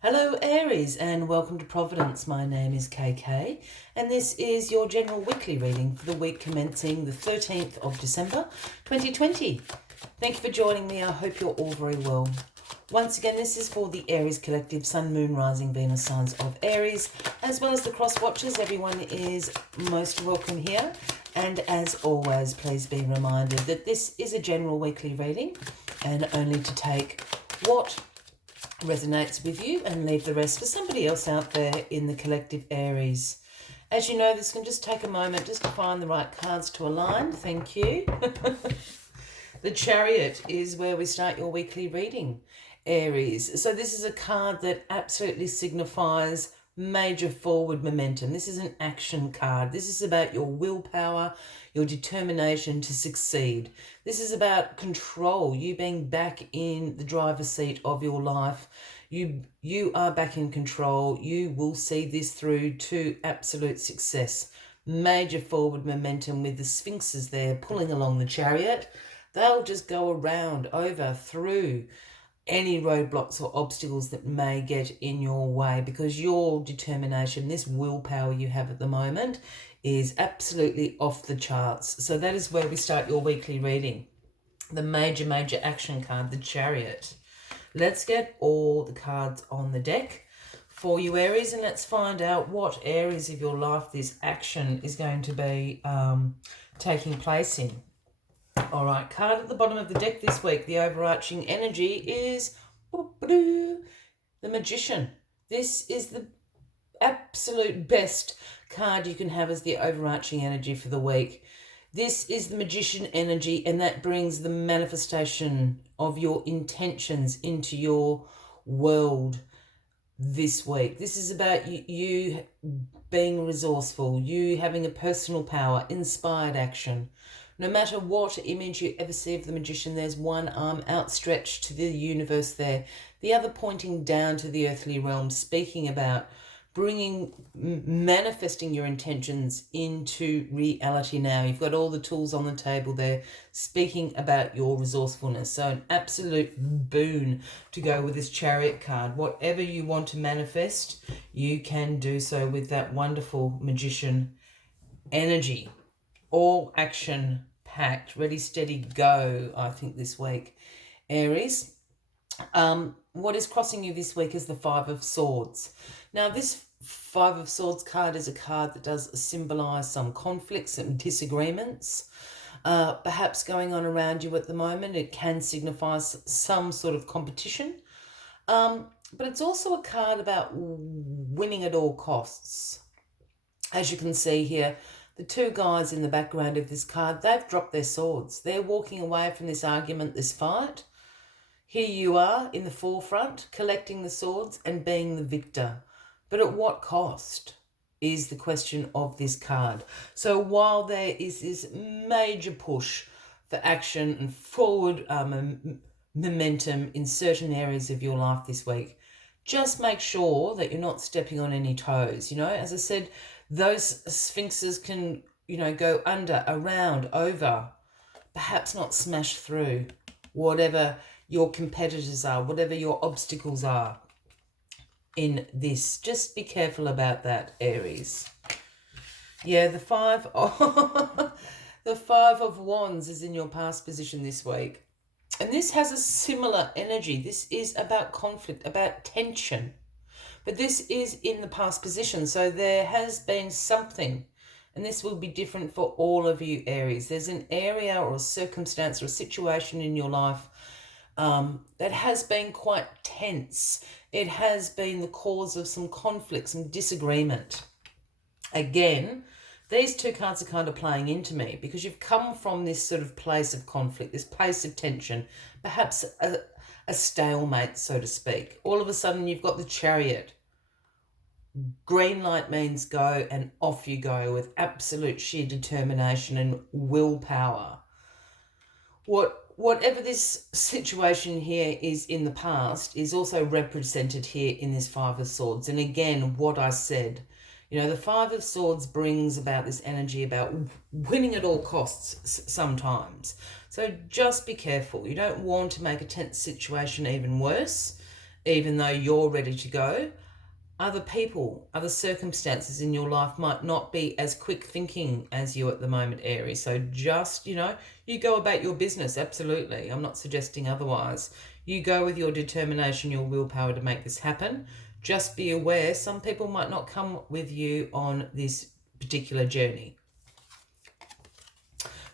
Hello Aries and welcome to Providence. My name is KK and this is your general weekly reading for the week commencing the 13th of December 2020. Thank you for joining me. I hope you're all very well. Once again, this is for the Aries Collective, Sun, Moon, Rising, Venus signs of Aries, as well as the cross watchers. Everyone is most welcome here. And as always, please be reminded that this is a general weekly reading and only to take what resonates with you and leave the rest for somebody else out there in the collective Aries. As you know, this can just take a moment just to find the right cards to align. Thank you. The Chariot is where we start your weekly reading, Aries. So this is a card that absolutely signifies major forward momentum. This is an action card. This is about your willpower, your determination to succeed. This is about control, you being back in the driver's seat of your life. You are back in control. You will see this through to absolute success. Major forward momentum with the sphinxes there pulling along the chariot. They'll just go around, over, through any roadblocks or obstacles that may get in your way, because your determination, this willpower you have at the moment, is absolutely off the charts. So that is where we start your weekly reading. The major action card, the Chariot. Let's get all the cards on the deck for you, Aries, and let's find out what areas of your life this action is going to be taking place in. All right, card at the bottom of the deck this week, the overarching energy is the Magician. This is the absolute best card you can have as the overarching energy for the week. This is the Magician energy, and that brings the manifestation of your intentions into your world this week. This is about you being resourceful, you having a personal power, inspired action. No matter what image you ever see of the Magician, there's one arm outstretched to the universe there, the other pointing down to the earthly realm, speaking about manifesting your intentions into reality now. You've got all the tools on the table there, speaking about your resourcefulness. So an absolute boon to go with this Chariot card. Whatever you want to manifest, you can do so with that wonderful Magician energy. All action packed, ready, steady, go, I think, this week, Aries. What is crossing you this week is the Five of Swords. Now, this Five of Swords card is a card that does symbolize some conflicts and disagreements, perhaps going on around you at the moment. It can signify some sort of competition, but it's also a card about winning at all costs. As you can see here, the two guys in the background of this card, they've dropped their swords. They're walking away from this argument, this fight. Here you are in the forefront, collecting the swords and being the victor. But at what cost is the question of this card. So while there is this major push for action and forward momentum in certain areas of your life this week, just make sure that you're not stepping on any toes. As I said, those sphinxes can, go under, around, over, perhaps not smash through whatever your competitors are, whatever your obstacles are in this. Just be careful about that, Aries. Yeah, the Five of Wands is in your past position this week. And this has a similar energy. This is about conflict, about tension. But this is in the past position. So there has been something, and this will be different for all of you, Aries. There's an area or a circumstance or a situation in your life that has been quite tense. It has been the cause of some conflict, some disagreement. Again, these two cards are kind of playing into me because you've come from this sort of place of conflict, this place of tension, perhaps a stalemate, so to speak. All of a sudden, you've got the Chariot. Green light means go, and off you go with absolute sheer determination and willpower. Whatever this situation here is in the past is also represented here in this Five of Swords. And again, what I said, the Five of Swords brings about this energy about winning at all costs sometimes. So just be careful. You don't want to make a tense situation even worse. even though you're ready to go. Other people, other circumstances in your life might not be as quick thinking as you at the moment, Aries. So just, you go about your business, absolutely. I'm not suggesting otherwise. You go with your determination, your willpower to make this happen. Just be aware, some people might not come with you on this particular journey.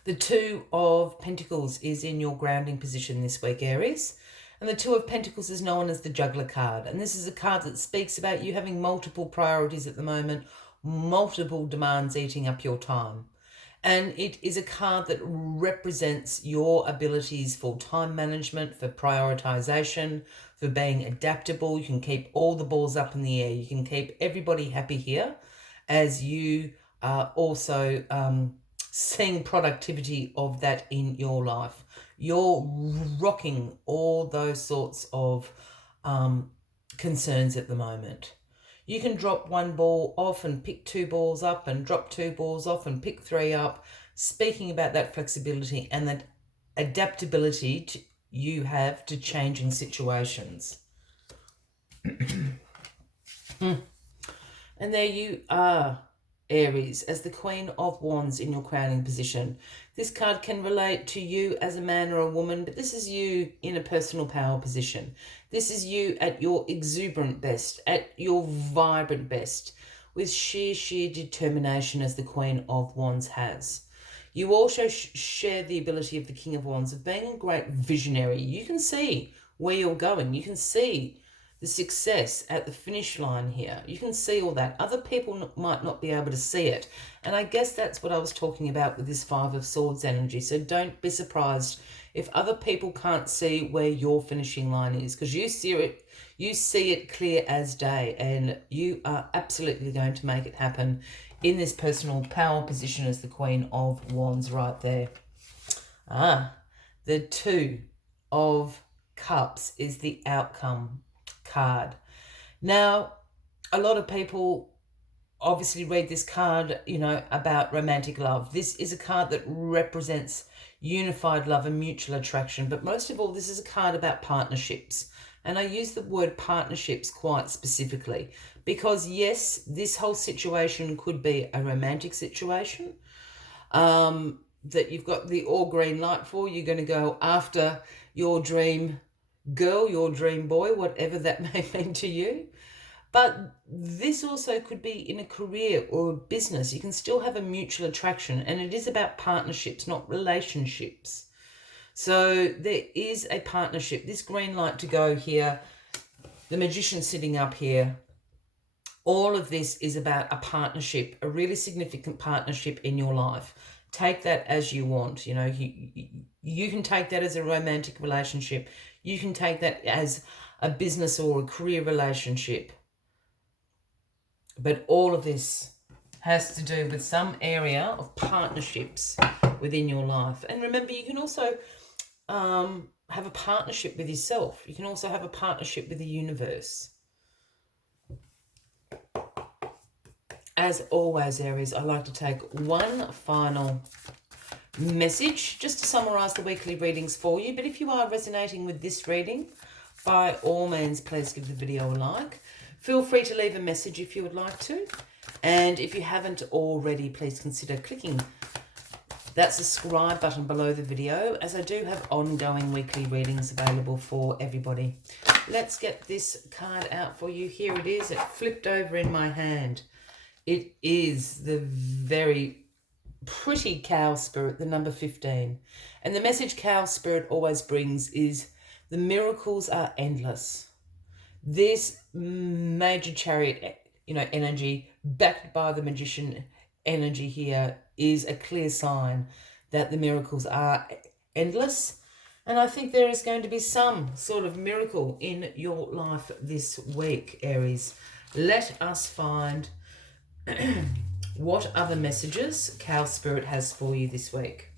The Two of Pentacles is in your grounding position this week, Aries. And the Two of Pentacles is known as the Juggler card. And this is a card that speaks about you having multiple priorities at the moment, multiple demands eating up your time. And it is a card that represents your abilities for time management, for prioritization, for being adaptable. You can keep all the balls up in the air. You can keep everybody happy here as you are also seeing productivity of that in your life. You're rocking all those sorts of concerns at the moment. You can drop one ball off and pick two balls up, and drop two balls off and pick three up. Speaking about that flexibility and that adaptability you have to changing situations. And there you are, Aries, as the Queen of Wands in your crowning position. This card can relate to you as a man or a woman, but this is you in a personal power position. This is you at your exuberant best, at your vibrant best, with sheer determination as the Queen of Wands has. You also share the ability of the King of Wands of being a great visionary. You can see where you're going. You can see the success at the finish line here. You can see all that. Other people might not be able to see it. And I guess that's what I was talking about with this Five of Swords energy. So don't be surprised if other people can't see where your finishing line is, because you see it clear as day, and you are absolutely going to make it happen in this personal power position as the Queen of Wands right there. The Two of Cups is the outcome card. Now, a lot of people obviously read this card, about romantic love. This is a card that represents unified love and mutual attraction, but most of all, this is a card about partnerships. And I use the word partnerships quite specifically because, yes, this whole situation could be a romantic situation that you've got the all green light for. You're going to go after your dream girl, your dream boy, whatever that may mean to you. But this also could be in a career or a business. You can still have a mutual attraction, and it is about partnerships, not relationships. So there is a partnership. This green light to go here, the Magician sitting up here, all of this is about a partnership, a really significant partnership in your life. Take that as you want. You can take that as a romantic relationship. You can take that as a business or a career relationship. But all of this has to do with some area of partnerships within your life. And remember, you can also have a partnership with yourself. You can also have a partnership with the universe. As always, Aries, I like to take one final message just to summarize the weekly readings for you. But if you are resonating with this reading, by all means, please give the video a like. Feel free to leave a message if you would like to. And if you haven't already, please consider clicking that subscribe button below the video, as I do have ongoing weekly readings available for everybody. Let's get this card out for you. Here it is. It flipped over in my hand. It is the very pretty cow spirit, the number 15. And the message cow spirit always brings is the miracles are endless. This major chariot, energy backed by the Magician energy here is a clear sign that the miracles are endless. And I think there is going to be some sort of miracle in your life this week, Aries. Let us find what other messages Cow Spirit has for you this week.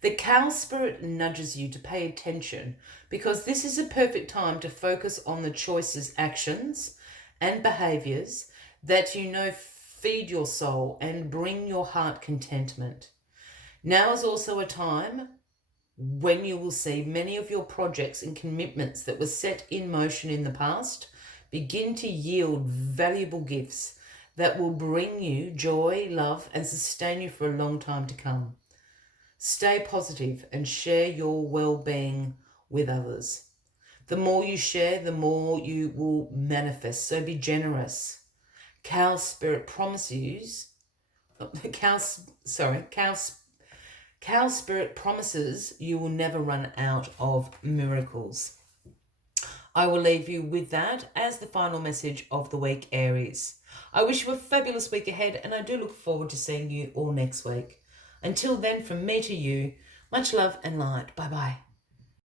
The Cow Spirit nudges you to pay attention because this is a perfect time to focus on the choices, actions, and behaviors that feed your soul and bring your heart contentment. Now is also a time when you will see many of your projects and commitments that were set in motion in the past begin to yield valuable gifts that will bring you joy, love, and sustain you for a long time to come. Stay positive and share your well-being with others. The more you share, the more you will manifest. So be generous. Cow Spirit promises, Cow Spirit promises you will never run out of miracles. I will leave you with that as the final message of the week, Aries. I wish you a fabulous week ahead, and I do look forward to seeing you all next week. Until then, from me to you, much love and light. Bye-bye.